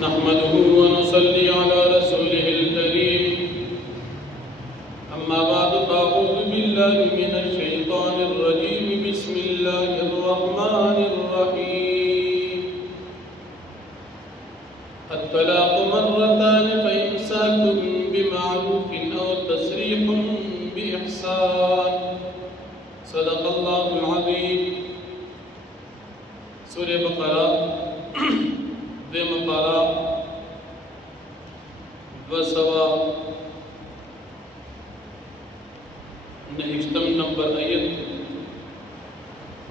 نحمده ونصلي على رسوله الكريم أما بعد فأعوذ بالله من الشيطان الرجيم بسم الله الرحمن الرحيم الطلاق مرتان فإمساك بمعروف أو تسريح بإحسان صدق الله العظيم سورة بقرة مقارا وسوا نهشتم نمبر آیت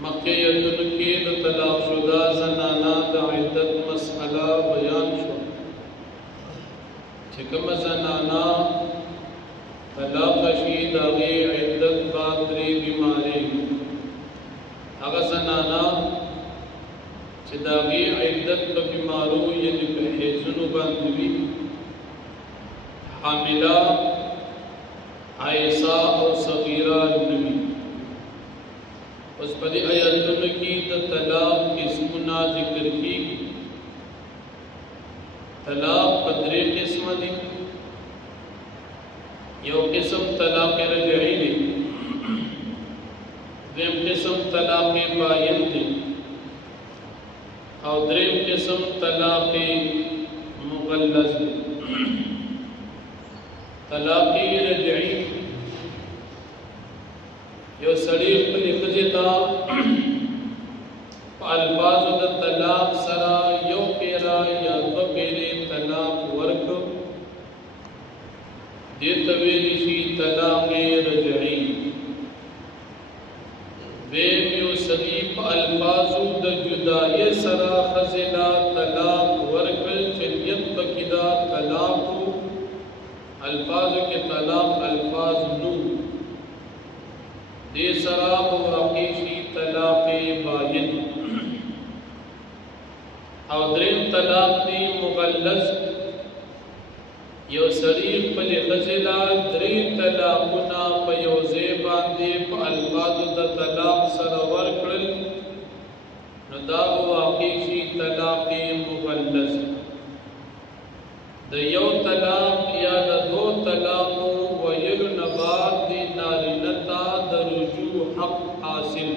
مکہ یدن کی دا طلاق شدہ زنانا دا عدت مسئلہ بیان شو چکم زنانا طلاق شید آغی عدت بادری بیماری اگا زنانا چې داغي عدت په بیمارو یعنی په حیزونو باندې وي حامله عایسه او صغیره نوي اوس په دې آیاتونو کې د طلاق قسمونه ذکر کیږي طلاق په درې قسمه دي یو قسم طلاق رجعي دی دویم قسم طلاق باین دی او دریم قسم طلاق مغلظ طلاق رجعی یو سړی خپلې ښځې ته په الفاظو د طلاق سره یو پیره یا دوه پیرې طلاق ورکړ دې ته ویلی شي طلاق رجعی ویم یو سړي په الفاظو د جدایۍ سره ښځې له طلاق ورکړل چې نیت پکې دا طلاق الفاظو کې طلاق الفاظ نو دې سره به واقع شي طلاق باین او دریم طلاق دی مغلظ یو سړي خپلې ښځې له درې طلاقونه په یو ځای باندې په الفاظو د طلاق سره ورکړل نو دا به واقع شي طلاق مغلظ د یو طلاق یا د دو طلاقو ویلو نه بعد د نارینه ته د رجوع حق حاصل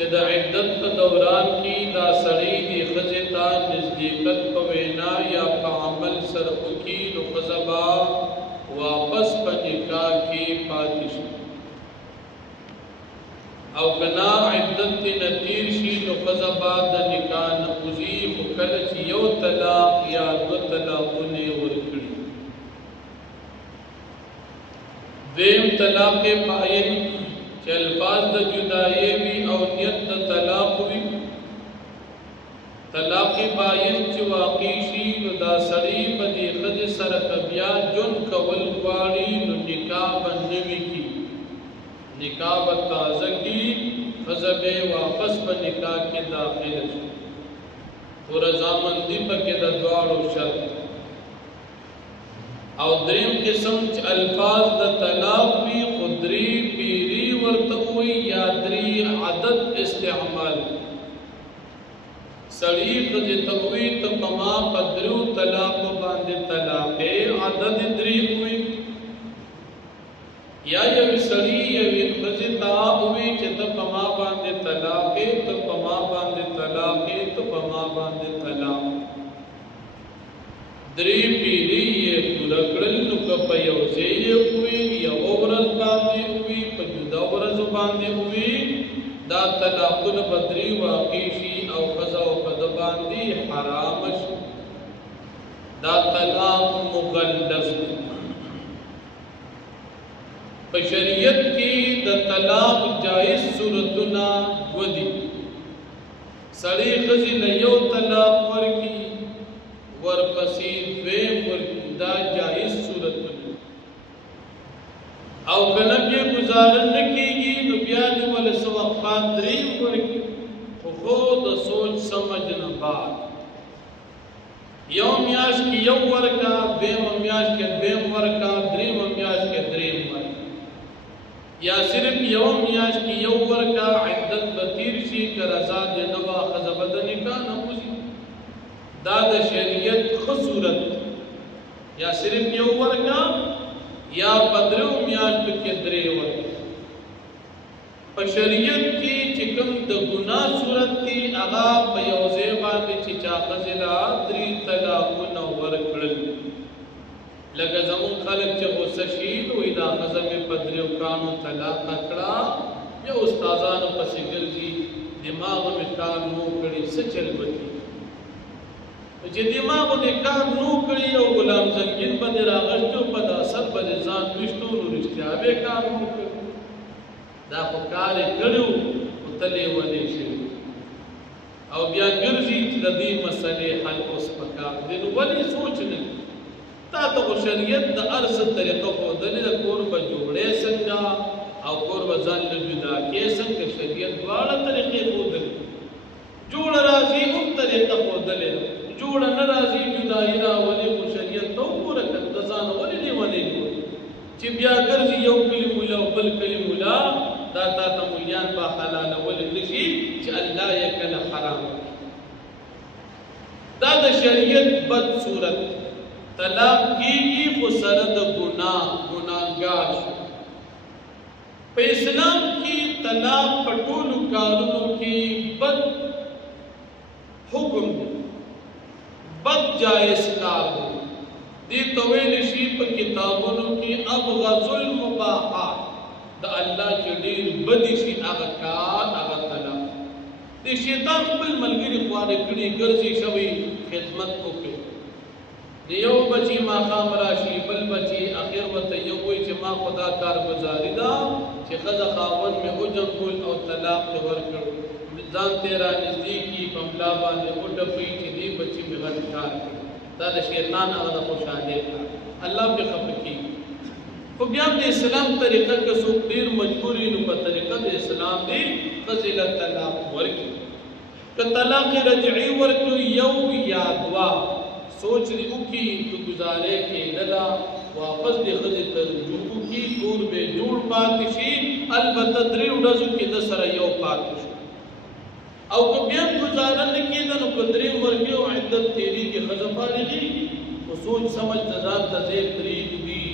چې د عدت په دوران کې دا سړی د ښځې ته نزدېکت په وینا یا په عمل سره وکړي نو ښځه به واپس په نکاح کې پاتې شي او کنا عدت نه تیر شي نو ښځه به د نکاح نه وځي خو کله چې یو طلاق یا دوه طلاقونه ورکړي دویم طلاق باین چې الفاظ د جدایۍ وي او نیت د طلاق وي طلاق باین چې واقع شي نو دا سړی په دې ښځې سره بیا ژوند کول غواړي نو نکاح به نوي کي نکاح به تازه کی ښځه به واپس په نکاح کې داخله شي خو رضامندي پکې د دواړو شرط او دریم قسم چې الفاظ د طلاق وي خو درې پیري ورته وي یا درې عدد استعمال سړی ښځې ته وي ته په ما په درو طلاقو باندې طلاقې عدد درې وي یا یو سړی یوې ښځې ته وي چې ته په ما باندې طلاقې ته په ما باندې طلاقې ته په ما باندې طلاق درې پیري یې پوره کړل نو که په یو ځای یې وي یو ورځ باندې وي په جدا ورځو باندې وي دا طلاقونه به درې واقع شي او ښځه په ده باندې حرام شي دا طلاق مغلظ په شریعت کې د طلاق جائز صورتونه دوه دي سړی ښځې له یو طلاق ورکړي ورپسې دویم ورکړي دا جائز صورتونه او کله کې گزاره نه کېږي نو بیا دې ولې څه وخت بعد دریم ورکړي خو د سوچ سمجھ نه بعد یو میاشت کې یو ورکا دویمه میاشت کې دویم ورکا دریمه میاشت کې دریم ورکا یا صرف یو میاشت کې یو ورکا عدت به تیر شي که رضا دې نه وه ښځه به د نکاح نه وځي دا د شریعت ښه صورت یا صرف یو ورکا یا په درېو میاشتو کې درې ورکا. په شریعت کې چې کوم د ګناه صورت دي هغه په یو ځای باندې چې چا ښځې له 3 طلاقونه ورکړل. لکه زمون خلک چې غصه شي نو وایي دا ښځه مې په 3 کانو طلاق کړه، بیا استادانو پسې ګرځي دماغ مې کار نو کړي څه چل وکړي. چې دماغ دې کار نو کړي او غلام زنګین باندې راغشتو په داسد باندې ځان وشتو نو رښتیا به کار نو کړي. دا خو کار یې کړو خو تلې ونې شوي او بیا ګرځي چې د دې مسلې حل اوس پکار دی. نو ولې سوچ نه تا ته خو شریعت د هر څه طریقه ښودلې ده، کور به جوړې څنګه او کور به ځان له جدا کې څنګه، شریعت دواړه طریقې ښودلې. جوړ راځي هم طریقه ښودلې ده، جوړ نه راځي جدایي راولي خو شریعت ته وګوره که د ځان ولې لیونی جوړ چې بیا ګرځي یو کلي مولا او بل کلي مولا دا تا ته مولیان به حلالولی نه شي چې الله یې کله حرام کړي. دا د شریعت بد صورت. طلاق کېږي خو سره د ګناهګار شو. په اسلام کې طلاق په ټولو کارونو کې بد حکم دی، بد جائز کار دی. دې ته ویلی شي په کتابونو کې ابغض المباحات، د الله چې ډېر بدې شي هغه کار هغه طلاق. د شیطان خپل ملګري خواره کړي ګرځي شوي خدمت وکړي. د یو بچي ماښام راشي بل بچي اخر ورته یو وایي چې ما خو دا کارګزاري ده چې ښځه خاوند مې وجنګول او طلاق مې ورکړ، ځان ته را نږدې کي په ملا باندې وټپوي چې دې بچي مې غلط کار کړي. دا د شیطان هغه د خوشحالۍ کار، الله پرې خفه کېږي. خو بیا د اسلام طریقه که څوک ډېر مجبور وي نو په طریقه د اسلام دی ښځې له طلاق ورکړي. که طلاق رجعي ورکړي یو یا دوه سوچ دې وکړي که ګزارې کېدله واپس دې ښځې ته رجوع وکړي، کور به جوړ پاتې شي. البته 3 ورځو کې د سره یو پاتې شو او که بیا ګزاره نه کېده نو که 3 ورکړي او عدت تېرېږي ښځه فارغېږي. خو سوچ سمجھ د ځان ته ځای پرېږدي،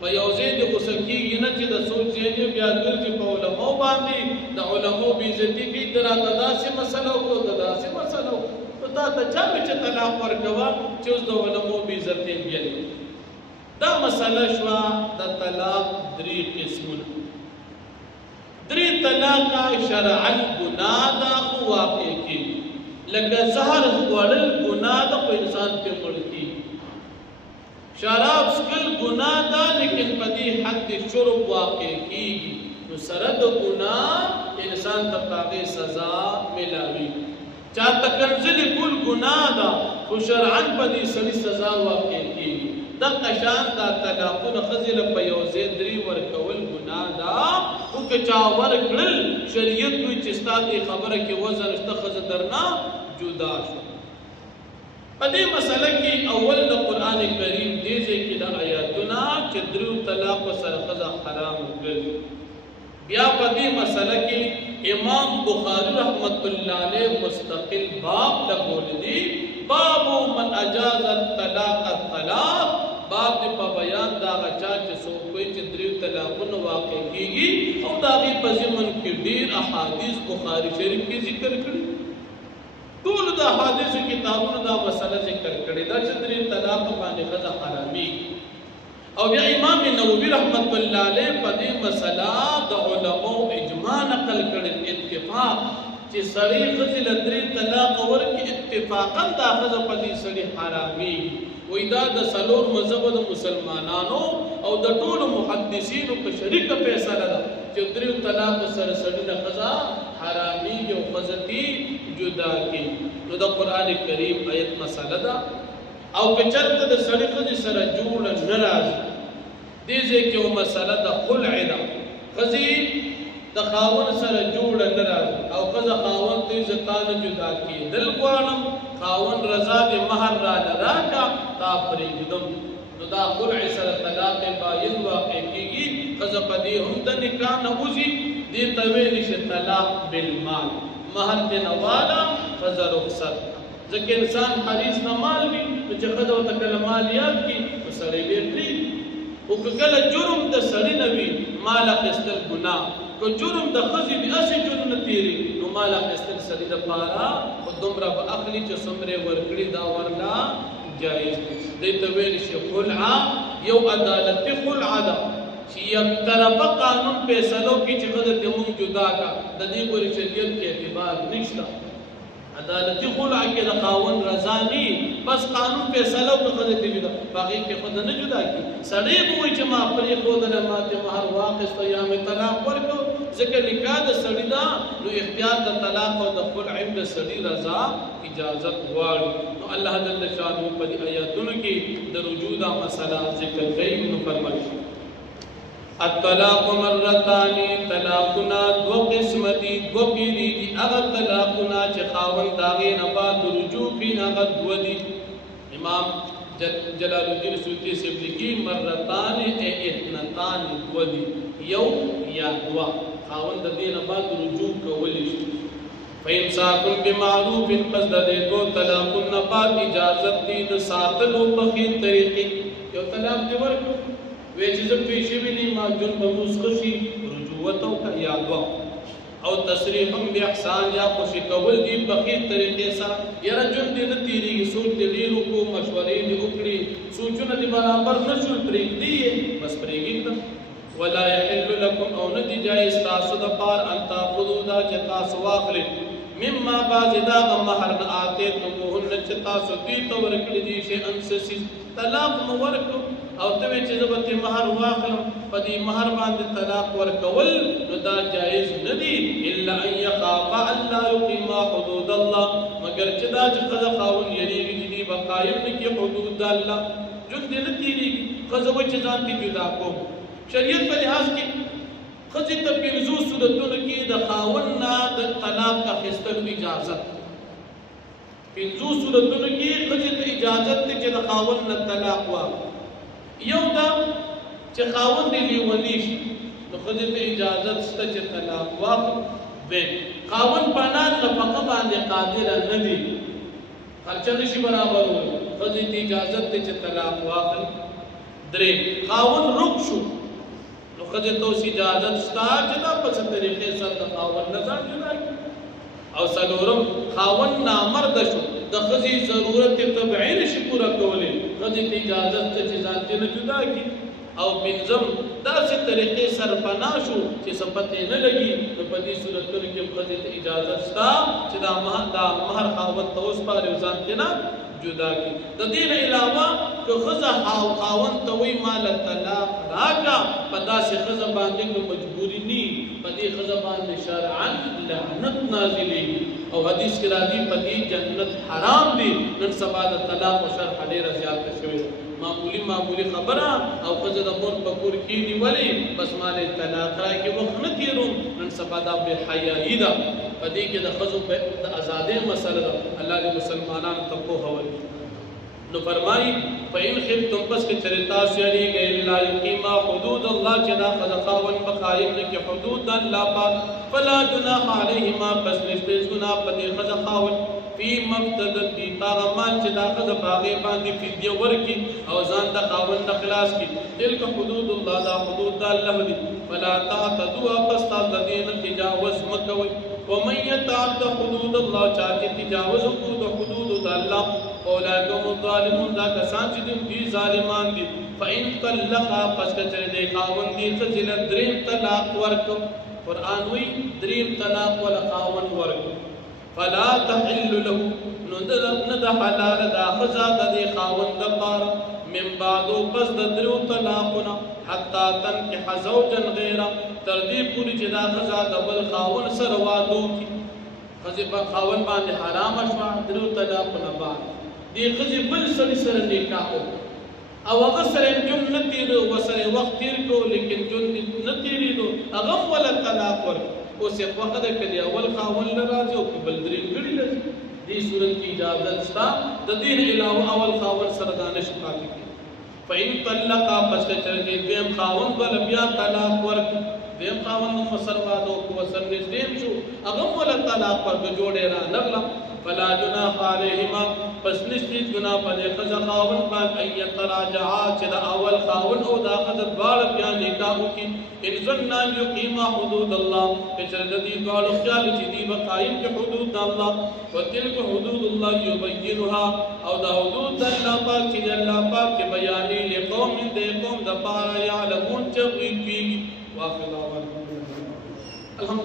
په یو ځای دې غوسه کېږي نه چې د سوچ ځای دی بیا ګرځي په علماو باندې د علماو بېعزتي کوي. د راته داسې مسله وکړو د داسې مسله وکړو نو تا ته چا وایي چې طلاق ورکوه چې اوس د علماو بېعزتي بیلوي. دا مسله شوه د طلاق 3 قسمونه. 3 طلاقه شرعا ګناه ده خو واقع کېږي. لکه زهر خوړل ګناه ده خو انسان پرې مړ کېږي. شراب څښل ګناه ده لیکن په دې حد شرب واقع کېږي. نو سره د ګناه انسان ته په هغې سزا میلاوېږي. چا تکنځلې کول ګناه ده خو شرعا په دې سړي سزا واقع کېږي. دغه شان دا طلاقونه ښځې له په یو ځای 3 ورکول ګناه ده. خو که چا ورکړل شریعت وایي چې ستا دې خبره کې وزن شته ښځه درنه جدا شو. په دې مسله کې اول د قرآن کریم دې ځای کې د آیاتونه چې 3 طلاق سره ښځه حرام وګرځي. بیا په دې مسله کې امام بخاری رحمت الله علیه مستقل باب لګولی دی، باب من اجاز الطلاق الثلاث. باب دې په بیان د هغه چا چې څوک وایي چې 3 طلاقونه واقع کېږي او د هغې په ضمن کې ډېر احادیث بخاري شریف کې ذکر کړي. ټولو د احادیثو کتابونو دا مسله ذکر کړې ده چې 3 طلاق باندې ښځه حرامېږي. او بیا امام نووي رحمت الله علیه په دې مسله د علماو اجماع نقل کړی، اتفاق چې سړی ښځې له 3 طلاق ورکړي اتفاقا دا ښځه په دې سړي حرامېږي. وایي دا د 4 مذهبو د مسلمانانو او د ټولو محدثینو په شریکه فیصله ده چې 3 طلاق سره سړي نه ښځه حرامېږي او ښځه دې جدا کېږي. نو د قرآن کریم آیت مسله ده. او که چېرته د سړي ښځې سره جوړه نه راځي دې ځای کې یو مسله د خلع ده. ښځې د خاوند سره جوړه نه راځي او ښځه خاوند ته زه تا نه جدا کېدل غواړم، خاوند رضا دې مهر راله راکړه تا پرېږدم. نو دا خلع سره طلاق باین واقع کېږي. ښځه په دې هم د نکاح نه وځي. دې ته ویلی شي طلاق بالمال، مهر دې نه واله ښځه رخصت. ځکه انسان حریص نه مال وي نو چې ښځه ورته کله مال یاد کړي نو سړی بیا پرېږدي خو که کله جرم د سړي نه وي مال اخیستل ګناه که جرم د ښځې وي هسې جرم نه تېري نو مال اخیستل سړي دپاره خو دومره به اخلي چې څومره ورکړي دا ورله جایز دی دې ته ویل شي خلعه یو عدالتي خلعه ده چې یک طرفه قانون فیصلو کې چې ښځه ته مونږ جدا کا د دې پورې شریعت کې اعتبار نشته عدالتي خلعه کې د خاوند رضا نه بس قانون فیصلو کې ښځه ته جدا باقي کې ښځه نه جدا کی سړی به وایي چې ما پرېښودله ما ته مهر واخیسته یا مې طلاق ورکړو ځکه نکاح د سړي ده نو اختیار د طلاق او د خلع د سړي رضا اجازت غواړي نو الله جل شانه په دې آیاتونو کې د رجوع دا مسله ذکر کوي نو فرمایي الطلاق مرتان طلاقنا دو قسم دي دو پیری دي هغه طلاقنا چې خاوند داغه نه بعد رجوع کوي هغه دو دي امام جلال الدین سیوطی سے لیکي مرتان اثنتان دو دي یو یا دوا خاوند دې نه بعد رجوع کولی شي فإمساكٌ بمعروف پس د دې دو طلاقنا بعد اجازت دي د ساتلو په خې طریقې یو طلاق دی ورکو وی چې زه پیښې ویني ما جون به مسخشي رجوع تو کا یاد وا او تصریح هم به احسان یا خوشی کول دی په خې طریقې سره یره جون دې نه تیریږي سوچ دې ډیرو کو مشورې دې وکړي سوچونه دې برابر نشول پرېږدي بس پرېږدي ولا يحل لكم او ندی جایز تاسو د پار ان تاخذوا دا چې تاسو واخلئ مما بعض دا مہر نه آتے تمهن چې تاسو دې تو ورکړي دي شي انسسي طلاق مو ورکو او ته چې زبته مہر واخلم پدې مہر باندې طلاق ورکول نو دا جایز ندی الا ان يخاف الا يقيم حدود الله مگر چې دا چې خذ خاون یریږي دي بقایم نه کې حدود الله جون دې نه تیریږي خذ و چې ځان دې جدا کو شریعت په لحاظ کې خځې ته پنځو صورتونو کې د خاوند نه د طلاق اخیستلو اجازت پنځو صورتونو کې خځې ته اجازت دی چې د خاوند نه طلاق واخلي یو دا چې خاوند دې لیونی شي نو خځې ته اجازت شته چې طلاق واخلي به خاوند باندې نفقه باندې قادر نه دی خرچه نشي برابرول خځې ته اجازت دی چې طلاق واخلي درې خاوند رک شو نو خځې ته اوس اجازت شته چې دا په څه طریقې سره د خاوند نه ځان جدا کړي او څلورم خاوند نامرد شو د خځې ضرورت طبیعي نشي پوره کولی خځې ته اجازت شته چې ځان نه جدا کړي او پنځم داسې طریقې سره پناه شو چې څه پته نه لګي نو په دې صورتونو کې خځې ته اجازت شته چې دا مهر خاوند ته وسپاري او ځان نه جدا کی د دې علاوه که خزه خاوند ته وی مال طلاق راکا پدا سے خزه باندې نو مجبوری ني پدې خزه باندې شرعا لعنت نازلې او حدیث کې راځي پدې جنت حرام دي نن سبا د طلاق او شرع ډېر زیات شوی معمولی خبره او خزه د مور په کور کې دی ولی بس مال طلاق راکې وخت نه تیرو نن سبا د بے حیايي ده پدې کې د خزو د آزادۍ مسله ده الله دې مسلمانانو ته په هول نو فرمای فین خفتم پس کې چرتا سیری گئے لا یقیم حدود الله چې دا خزخاون بقایم نه کې حدود الله پاک فلا جناح علیهما پس نشته گناہ پدې خزخاون فی مبتدت دی پاغمان چې دا خزه باغې باندې فدیه ورکی او ځان د خاون د خلاص کی تلک حدود الله دا حدود الله دی فلا تعتدوا پس تاسو د دین تجاوز مکوئ ومن يتعد حدود الله چاہتے تجاوز حدود الله اولئک هم الظالمون دا کسان چې دي ظالمان دي فإن طلقا پس کچره دې خاوند دي خزل دریم طلاق ورک قران وی دریم طلاق ول خاوند ورک فلا تحل له ند حلال دا خزا د خاوند لپاره من بعدو پس د درو طلاقنا حتا تنکح زوجا غیره تر دې پوری چې دا خزا د بل خاوند سره وادو کی خزې په خاوند باندې حرام شوه درو طلاقنا بعد دې خزې بل سره نکاح او هغه سره جون نه تیرو وسره وخت تیر کو لیکن جون نه تیریدو هغه ولا طلاق ورک اوس یې په هغه کې اول خاوند راځي او بل درې غړي لري دې صورت کی اجازه شته د دې علاوه اول خاوند سره دانش پاتې کی فإن طلقا پس چرګې دیم خاوند بل بیا طلاق ورک دیم خاوند مسروادو کو وسر نږدې شو هغه ولا طلاق ورک جوړې را نغلا فلا فلا جناح علیهما پس نشتی گناہ پدې ښځه خاوند باندې ان یتراجعا چې د اول خاوند او دا ښځه دواړه بیا نکاح وکړي ان ظنا یقیما حدود الله که چېرې د دې دواړو خیال چې دوی به قایم کړي حدود د الله وتلک حدود الله یبینها او دا حدود د الله پاک چې الله پاک کې بیانې لقوم د قوم د پاره یعلمون چې وی واخر الحمد